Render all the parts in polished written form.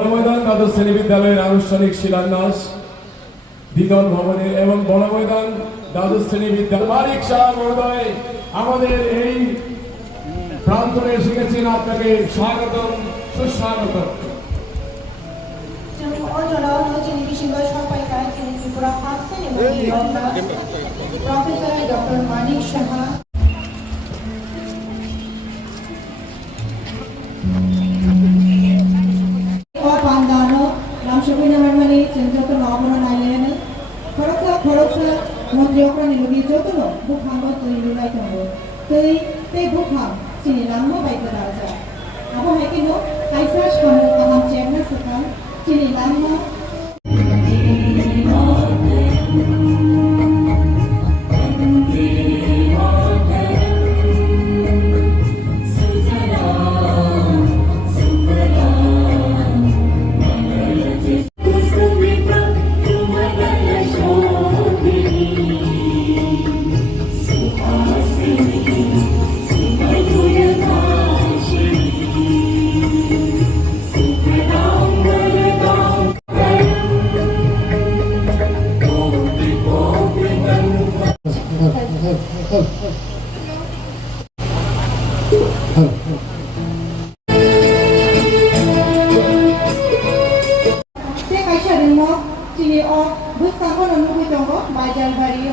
বনময়দান দ্বাদশ শ্রেণী বিদ্যালয়ের আনুষ্ঠানিক শিলান্যাস দ্বিতল ভবনের এবং বনময়দান দ্বাদশ শ্রেণী বিদ্যালয় মালিক শাহ মহোদয় আমাদের এই প্রান্তরে শিখেছেন। আপনাকে স্বাগতম, সুস্বাগতম। Professor doctor Manik Saha Pandano, Namshapina Harmony, Chinjoto Nobuna Nailen, Korotsa, Mondioka Nilugi Jotono, Bukhamo to Yulaito. They Bukham, Chinilambo by the Raja. Abu Hekino, I fresh from the Kaham Chamber Sukan, Chinilambo.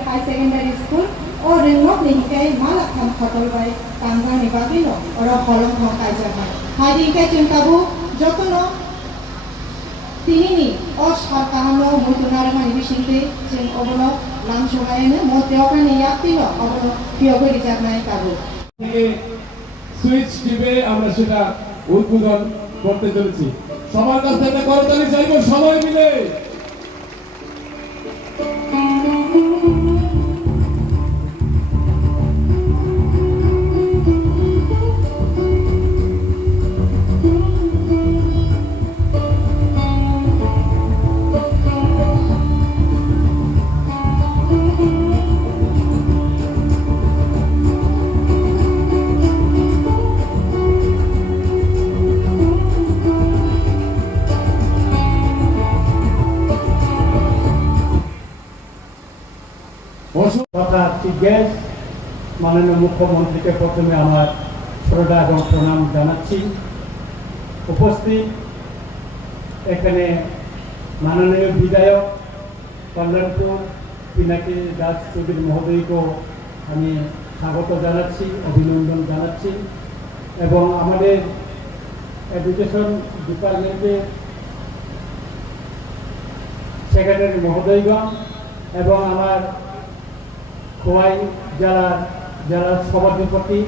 High Secondary School or Ringok Linkai Malakam Hotel by Tanzania Babino or a Holland Hong Kaiserman. Hiding Kachin Tabu, Jotono, Tinini, or Shakano, Mutunaraman Vishinte, Jim Obolo, Lamshumayana, Moteokan Yapino, or Piogo Rizamai Tabu. Switch টিপে আমরা সেটা উদ্বোধন করতে চলেছি। সবার কাছ থেকে করতালি চাইবো সবাই মিলে। তথা চিফ গেস্ট মাননীয় মুখ্যমন্ত্রীকে প্রথমে আমার শ্রদ্ধা এবং প্রণাম জানাচ্ছি। উপস্থিত এখানে মাননীয় বিধায়ক কল্যাণপুর পিনাকি দাস চৌধুরী মহোদয়কেও আমি স্বাগত জানাচ্ছি, অভিনন্দন জানাচ্ছি এবং আমাদের এডুকেশন ডিপার্টমেন্টের সেক্রেটারি মহোদয়গণ এবং আমার খোয়াই জেলার সভাধিপতি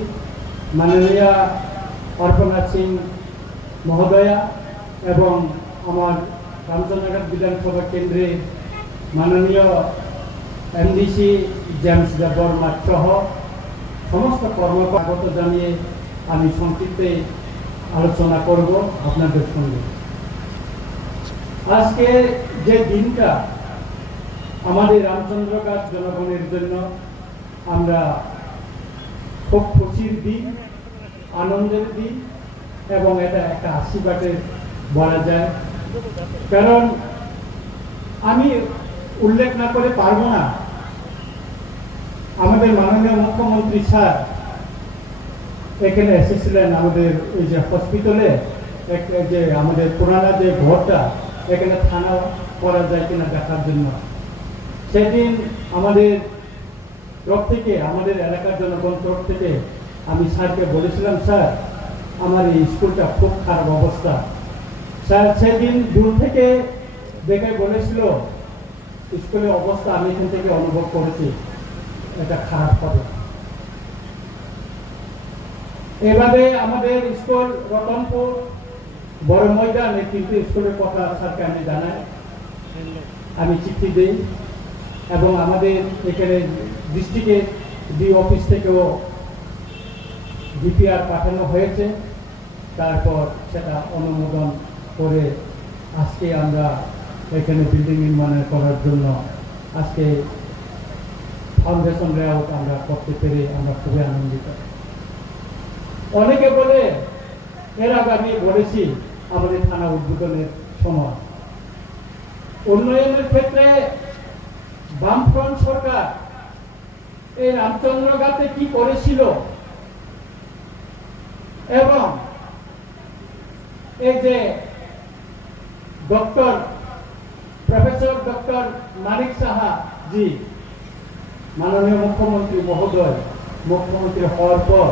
মাননীয়া অর্পণা সিং মহোদয়া এবং আমার রামচন্দ্রনগর বিধানসভা কেন্দ্রে মাননীয় এমডিসি জেমস দেববর্মা সহ সমস্ত কর্মকর্তা জানিয়ে আমি সংক্ষিপ্তে আলোচনা করব আপনাদের সঙ্গে। আজকে যে দিনটা আমাদের রামচন্দ্রঘাট জনগণের জন্য আমরা খুব খুশির দিন, আনন্দের দিন এবং এটা একটা আশীর্বাদের বলা যায়। কারণ আমি উল্লেখ না করে পারবো না, আমাদের মাননীয় মুখ্যমন্ত্রী স্যার এখানে এসেছিলেন আমাদের ওই যে হসপিটালে, যে আমাদের পুরানা যে ঘরটা এখানে থানা করা যায় কিনা দেখার জন্য। সেদিন আমাদের তরফ থেকে, আমাদের এলাকার জনগণ তরফ থেকে আমি স্যারকে বলেছিলাম, স্যার আমার এই স্কুলটা খুব খারাপ অবস্থা। স্যার সেদিন দূর থেকে দেখে বলেছিল স্কুলের অবস্থা আমি এখান থেকে অনুভব করেছি এটা খারাপ হবে। এভাবে আমাদের স্কুল রতনপুর বড় ময়দানে কিন্তু স্কুলের কথা স্যারকে আমি জানাই, আমি চিঠি দিই এবং আমাদের এখানে ডিস্ট্রিক্টের ডি অফিস থেকেও ডিপিআর পাঠানো হয়েছে। তারপর সেটা অনুমোদন করে আজকে আমরা এখানে বিল্ডিং নির্মাণ করার জন্য আজকে ফাউন্ডেশন লেআউট আমরা করতে পেরে আমরা খুবই আনন্দিত। অনেকে বলে এর আগে আমি বলেছি আমাদের থানা উদ্বোধনের সময়। উন্নয়নের ক্ষেত্রে বামফ্রন্ট সরকার এই রামচন্দ্রঘাটে কি করেছিল এবং এই যে প্রফেসর ডক্টর মানিক সাহা জি মাননীয় মুখ্যমন্ত্রী মহোদয় মুখ্যমন্ত্রী হওয়ার পর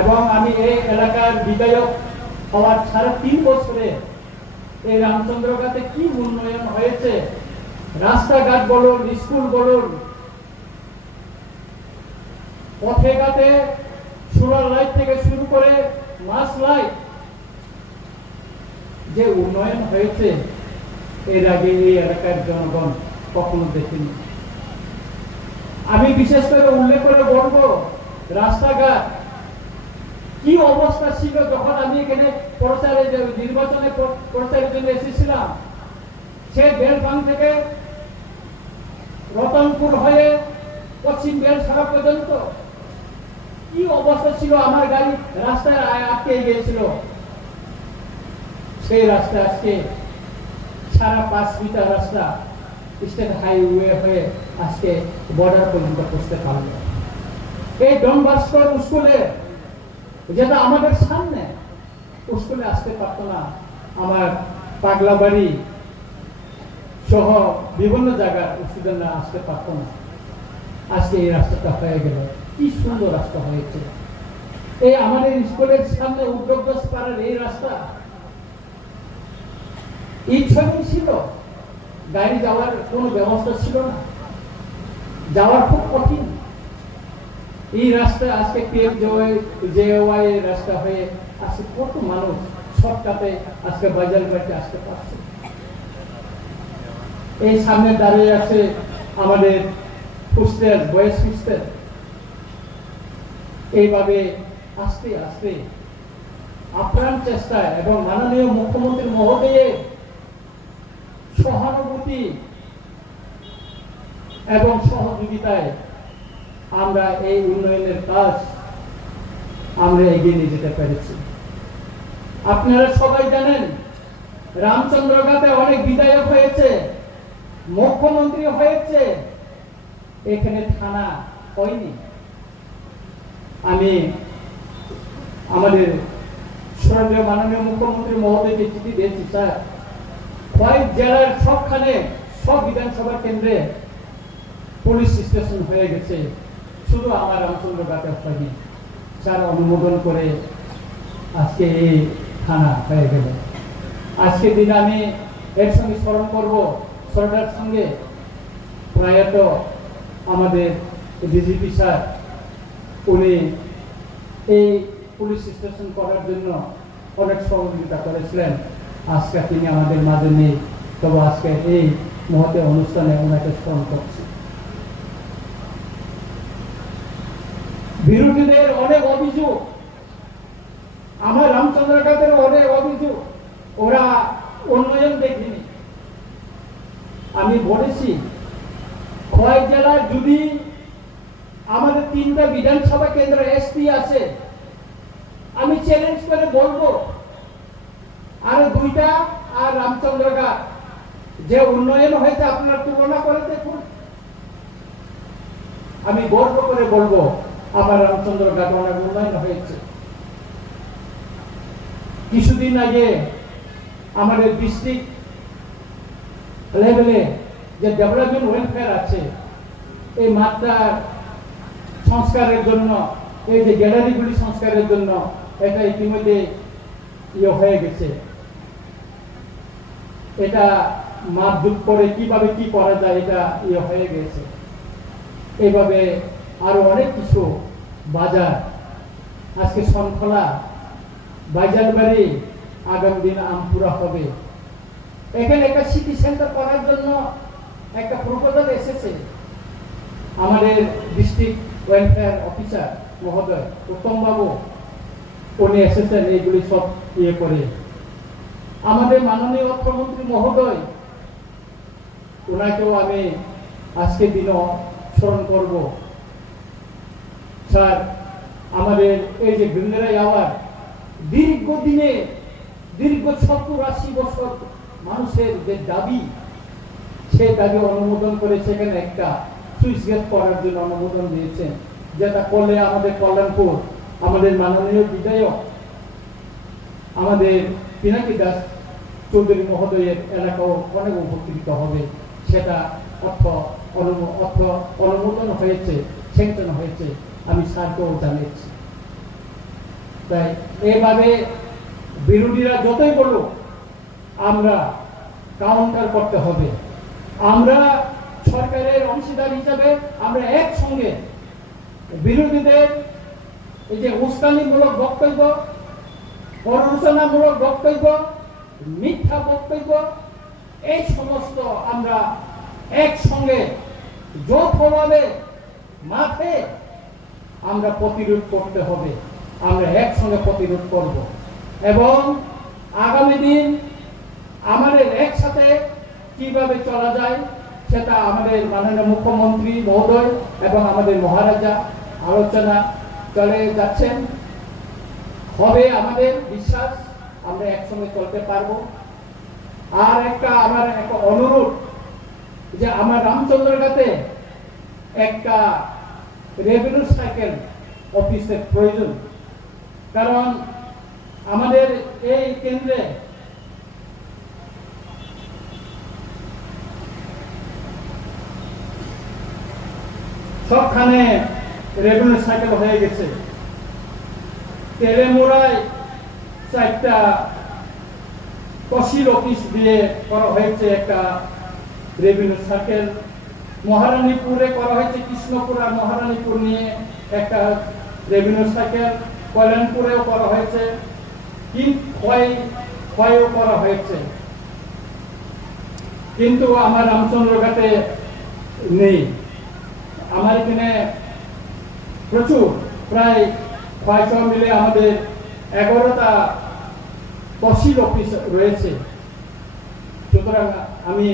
এবং আমি এই এলাকার বিধায়ক হওয়ার 3.5 বছরে এই রামচন্দ্রঘাটে কি উন্নয়ন হয়েছে, রাস্তাঘাট বলুন, স্কুল বলুন, পথে ঘাটে সোলার লাইট থেকে শুরু করে মাস লাইট, যে উন্নয়ন হয়েছে এর আগে এই এলাকার জনগণ কখনো দেখেনি। আমি বিশেষ করে উল্লেখ করে বলবো রাস্তাঘাট কি অবস্থা ছিল যখন আমি এখানে নির্বাচনে প্রচারের জন্য এসেছিলাম। সে বেলবাং থেকে রতনপুর হয়ে পশ্চিম বেলসাগা পর্যন্ত কি অবস্থা ছিল, আমার গাড়ি রাস্তায় আটকে গিয়েছিল। সেই রাস্তা আজকে 5.5 মিটার রাস্তা স্টেট হাইওয়ে হয়ে আজকে বর্ডার পর্যন্ত পৌঁছতে পারবে। এই ডন বস্কো স্কুলে যেটা আমাদের সামনে, স্কুলে আসতে পারতো না, আমার পাগলাবাড়ি সহ বিভিন্ন জায়গার স্টুডেন্টরা আসতে পারতো না। আজকে এই রাস্তাটা হয়ে গেল, কি সুন্দর রাস্তা হয়েছে। এই আমাদের স্কুলের সামনে উদ্যোগদাস পাড়ার এই রাস্তা ইচ্ছাই ছিল, গাড়ি যাওয়ার কোনো ব্যবস্থা ছিল না, যাওয়ার খুব কঠিন। এই রাস্তা আজকে জেওয়াই রাস্তা হয়ে আজকে কত মানুষ শর্টকাটে আজকে বাজার বাড়িতে আসতে পারছে। এই সামনে দাঁড়িয়ে আছে আমাদের হোস্টেল, বয়েজ হোস্টেল। এইভাবে আস্তে আস্তে আপ্রাণ চেষ্টায় এবং মাননীয় মুখ্যমন্ত্রী মহোদয়ের সহানুভূতি এবং সহযোগিতায় আমরা এই উন্নয়নের কাজ আমরা এগিয়ে নিয়ে যেতে পেরেছি। আপনারা সবাই জানেন রামচন্দ্রঘাটে অনেক বিধায়ক হয়েছে, মুখ্যমন্ত্রী হয়েছে, এখানে থানা হয়নি। আমি আমাদের শ্রদ্ধেয় মাননীয় মুখ্যমন্ত্রী মহোদয়কে চিঠি দিয়েছি, স্যার কয়েক জেলার সবখানে সব বিধানসভা কেন্দ্রে পুলিশ স্টেশন হয়ে গেছে, শুধু আমার রামচন্দ্রঘাটে হয়নি। স্যার অনুমোদন করে আজকে এই থানা হয়ে গেল। আজকে দিন আমি এর সঙ্গে স্মরণ করব সরকারের সঙ্গে প্রয়াত আমাদের ডিজিপি স্যার, উনি এই পুলিশ স্টেশন করার জন্য অনেক সহযোগিতা করেছিলেন। আজকে তিনি আমাদের মাঝে নেই, তবে আজকে এই মহতে অনুষ্ঠানে ওনাকে স্মরণ করছি। বিরোধীদের অনেক অভিযোগ, আমার রামচন্দ্রঘাটের অনেক অভিযোগ, ওরা উন্নয়ন দেখেনি। আমি বলেছি খোয়াই জেলার যদি আমাদের 3টা বিধানসভা কেন্দ্র এসপি আছে, আমি চ্যালেঞ্জ করে বলবো আর 2টা আর রামচন্দ্রঘাট যে উন্নয়ন হয়েছে আপনার তুলনা করে দেখুন। আমি গর্ব করে বলবো আমার রামচন্দ্রঘাট অনেক উন্নয়ন হয়েছে। কিছুদিন আগে আমাদের ডিস্ট্রিক্ট লেভেলে যে ডেভেলপমেন্ট ওয়েলফেয়ার আছে, এই মাত্রার সংস্কারের জন্য, এই যে গ্যালারিগুলি সংস্কারের জন্য এটা ইতিমধ্যে হয়ে গেছে। এটা মাপজোক করে কিভাবে কি করা যায় এটা হয়ে গেছে। এইভাবে আরো অনেক কিছু বাজার, আজকে শনখলা বাজার বাড়ি, আগামী দিন আমপুরা হবে। এখানে একটা সিটি সেন্টার করার জন্য একটা প্রপোজাল এসেছে। আমাদের ডিস্ট্রিক্ট ওয়েলফেয়ার অফিসার মহোদয় উত্তম বাবু উনি এসেছেন এইগুলি সব করে। আমাদের মাননীয় অর্থমন্ত্রী মহোদয়, ওনাকেও আমি আজকের দিনও স্মরণ করব। স্যার আমাদের এই যে বৃন্দেরাই আওয়ার দীর্ঘদিনে, দীর্ঘ 70-80 বছর মানুষের যে দাবি, সেই দাবি অনুমোদন করে সেখানে একটা সুইচ গেট করার জন্য অনুমোদন দিয়েছেন, যেটা করলে আমাদের কল্যাণপুর, আমাদের মাননীয় বিধায়ক আমাদের পিনাকি দাস চৌধুরী মহোদয়ের এলাকাও অনেক উপকৃত হবে। সেটা অর্থ অনুমোদন হয়েছে, স্যাংশন হয়েছে, আমি স্যারকেও জানিয়েছি। তাই এইভাবে বিরোধীরা যতই বলুক, আমরা কাউন্টার করতে হবে। আমরা সরকারের অংশীদার হিসাবে আমরা একসঙ্গে বিরোধীদের এই যে উস্কানিমূলক বক্তব্য, প্ররোচনামূলক বক্তব্য, মিথ্যা বক্তব্য, এই সমস্ত আমরা একসঙ্গে যৌথভাবে মাঠে আমরা প্রতিরোধ করতে হবে। আমরা একসঙ্গে প্রতিরোধ করব এবং আগামী দিন আমাদের একসাথে কিভাবে চলা যায় সেটা আমাদের মাননীয় মুখ্যমন্ত্রী মহোদয় এবং আমাদের মহারাজা আলোচনা চলে যাচ্ছেন। হবে আমাদের বিশ্বাস আমরা একসঙ্গে চলতে পারবো। আর আমার একটা অনুরোধ যে আমার রামচন্দ্রঘাটে একটা রেভিনিউ সাইকেল অফিসের প্রয়োজন, কারণ আমাদের এই কেন্দ্রে সবখানে রেভিনিউ সাইকেল হয়ে গেছে। তেলেমুড়ায় 4টা তহসিল অফিস দিয়ে করা হয়েছে একটা রেভিনিউ সাইকেল, মহারানীপুরে করা হয়েছে, কৃষ্ণপুর আর মহারানীপুর নিয়ে একটা রেভিনিউ সাইকেল, কল্যাণপুরেও করা হয়েছে, ক্ষয়ও করা হয়েছে, কিন্তু আমার রামচন্দ্রঘাটে নেই। আমার এখানে প্রচুর, প্রায় 600 মিলে আমাদের 11টা তহসিল অফিস রয়েছে। সুতরাং আমি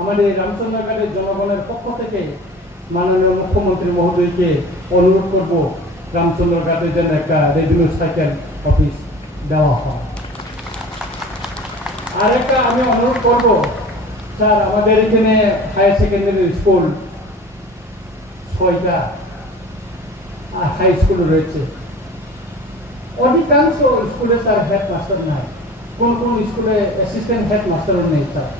আমাদের রামচন্দ্রঘাটের জনগণের পক্ষ থেকে মাননীয় মুখ্যমন্ত্রী মহোদয়কে অনুরোধ করব রামচন্দ্রঘাটের জন্য একটা রেভিনিউ সাইকেল অফিস দেওয়া হয়। আরেকটা আমি অনুরোধ করব, স্যার আমাদের এখানে হায়ার সেকেন্ডারি স্কুল 6টা হাই স্কুল রয়েছে। অধিকাংশ স্কুলে স্যার হেডমাস্টার নাই, কোন কোন স্কুলে অ্যাসিস্ট্যান্ট হেডমাস্টারও নেই স্যার।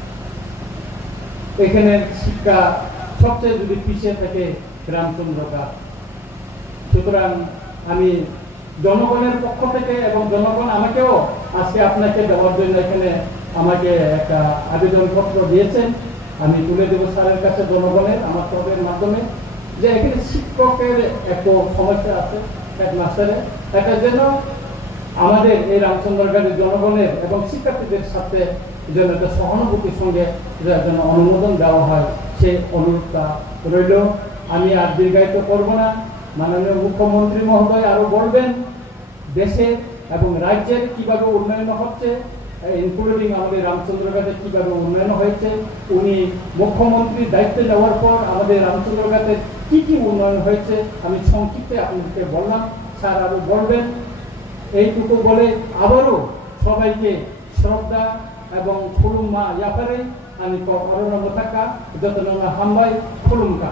এখানে শিক্ষা সবচেয়ে যদি পিছিয়ে থাকে রামচন্দ্রঘাট। সুতরাং আমি জনগণের পক্ষ থেকে এবং জনগণ আমাকেও আজকে আপনাকে দেওয়ার জন্য এখানে আমাকে একটা আবেদনপত্র দিয়েছেন, আমি তুলে দেবো স্যারের কাছে জনগণের আমার তবের মাধ্যমে, যে এখানে শিক্ষকের একটু সমস্যা আছে, হেডমাস্টারের, এটা যেন আমাদের এই রামচন্দ্রঘাটের জনগণের এবং শিক্ষার্থীদের সাথে যেন একটা সহানুভূতির সঙ্গে যেন অনুমোদন দেওয়া হয়, সেই অনুরোধটা রইল। আমি আর দীর্ঘায়িত করব না। মাননীয় মুখ্যমন্ত্রী মহোদয় আরো বলবেন দেশের এবং রাজ্যের কিভাবে উন্নয়ন হচ্ছে, ইনক্লুডিং আমাদের রামচন্দ্রঘাটের কিভাবে উন্নয়ন হয়েছে। উনি মুখ্যমন্ত্রীর দায়িত্ব নেওয়ার পর আমাদের রামচন্দ্রঘাটের কি কি উন্নয়ন হয়েছে আমি সংক্ষিপ্তে আপনাদেরকে বললাম, স্যার আরো বলবেন। এইটুকু বলে আবারও সবাইকে শ্রদ্ধা এবং খুলুম্মা ইয়াপারে আমি করোনা থাকা যত হামবাই খুলুমকা।